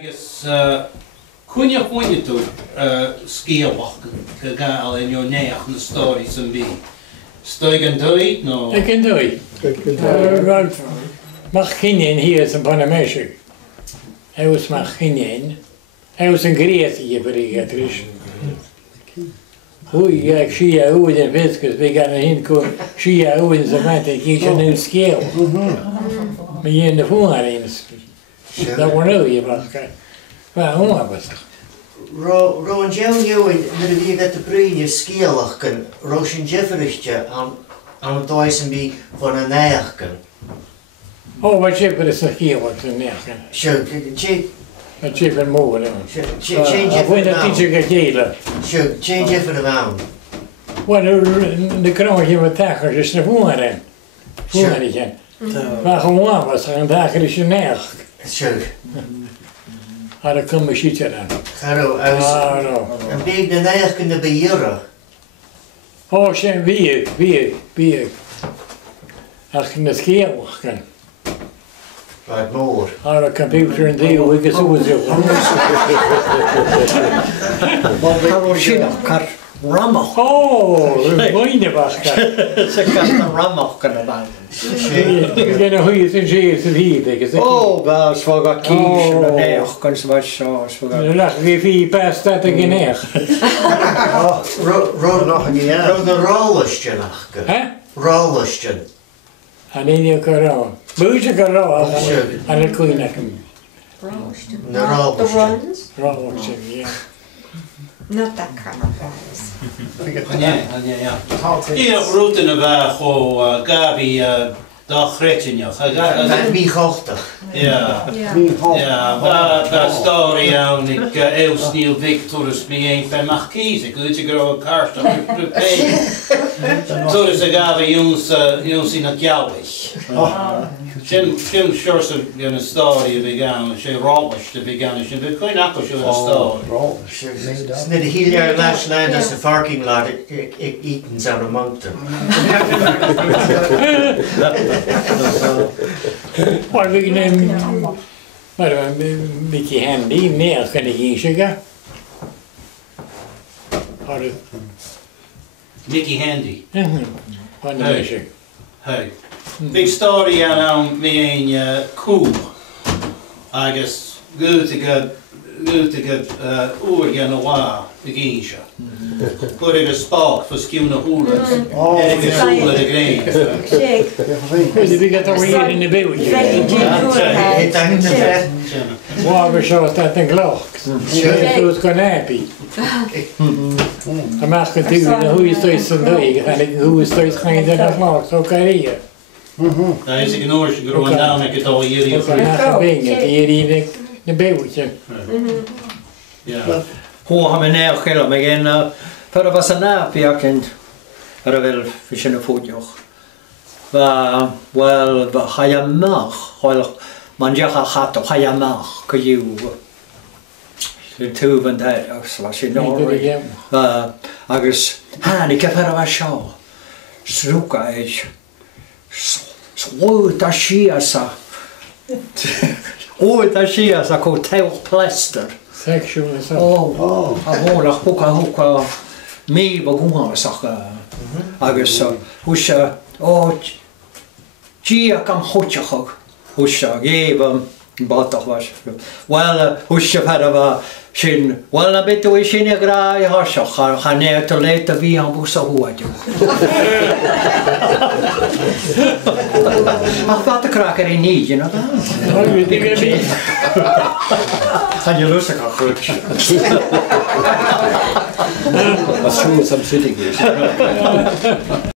Agus chuine chuine tú scíalach go gáil in your neach na stories an bí. Stoig an dóid nó? Ik an dóid. MacLean hier is een Panamese. Hij was MacLean. Hij was een Gretie voor die Theresa. Hoe ik zie je hoe in Viskus, we gaan erheen komen, zie je hoe in zijn mat, ik kies een nieuw scheel. Maar je in de voer eens. Dat wordt nu je was. Maar hoe was het? Roan jou in de wie dat de bruine skeelachken, Roshan Jefferichtje aan het duizen bij van een neerken. Oh, wat je is een scheel wat een neerken. Zo, wat je van mogen doen. Change voor de teacher gegeven. Zo, change even de waan. Wat de kroonje wat takkers is de voer in. Voer in. Maar gewoon was er een takker is een neer. Zo. Ah, dat kan me schieten dan. Garo, een beetje de neerken de beheerder. Oh, zijn wie. Als je het scheel kan. Right, more. Ah, de computer en die, hoe ik het sowieso. Kar ramach. Oh, dat mooie wachten. Ze kan een ramach kunnen maken. Ik weet nog hoe je het in zee is hier. Oh, wel, ze gaan kiezen en nee, kan ze wat zo. Dan lag je vier pas dat ik in erg. Nog een jaar. Rood een rollestje nachken. Hè? Rollestje. En in je karo. Boetje karo. En dat kun je nog een. The rollestje. Rollestje, ja. Not that kind of guys. Ja. Hier op route naar waar go Gabi dag retjenjach. Dat wie gochtig. Ja. Ja, waar story aan ik eeuwsnieuw Victorus mee een van mag kiezen. Ik weet je grote kaart op de pijn. Toen is de Gabi jongens in het jouwig. Geen shorts in een story begaan, geen rollish te begaan, geen kun je ook een story. Het is net een heel jaar geleden dat de parking lot ik eten zou de mountain. Maar we kunnen maar een beetje handy, meer kan ik hier zeggen. Mickey Handy. Van de mensen. Hey. Big story aan me een koe. Agus gultige oorgen en waar de geintje. Voor ik een spak voor skillende hoelers. En ik zoele de green. Dus we gaan hier in de beeldje. Waar we zo dat een klok. Het kan happy. Dan mag het doen hoe je steeds zijn doe. En hoe je steeds gaan je dat nog zo carrière. Daar is ik een oortje gewoon down ik het al hier in hier in de beeldje. Ja. Hoe gaan we neer gillen? Maar geen voor was een naap ja kind. Er wel verschillende voetjoch. Wel ga je mag. Man je gaat toch ga je mag. Kun je de twee van dat was je nog. Agus ik heb er wat show. Sruka is. Oh, dat schiasa. Oh, dat schiasa ko tel plaster. Sexual assault. Oh, ahola hoeka me begonnen zeggen. Agus oh, Gia kan hotje ook. Hoesje, geven, wat toch was. Wel, hoesje verder was. Shin, wel een beetje is in graai hasje. Ga neer te laten wie aan boos hoort. Maar wat de kraker in niet, je know. Ga je lustig aan goed. As soon as I'm sitting here.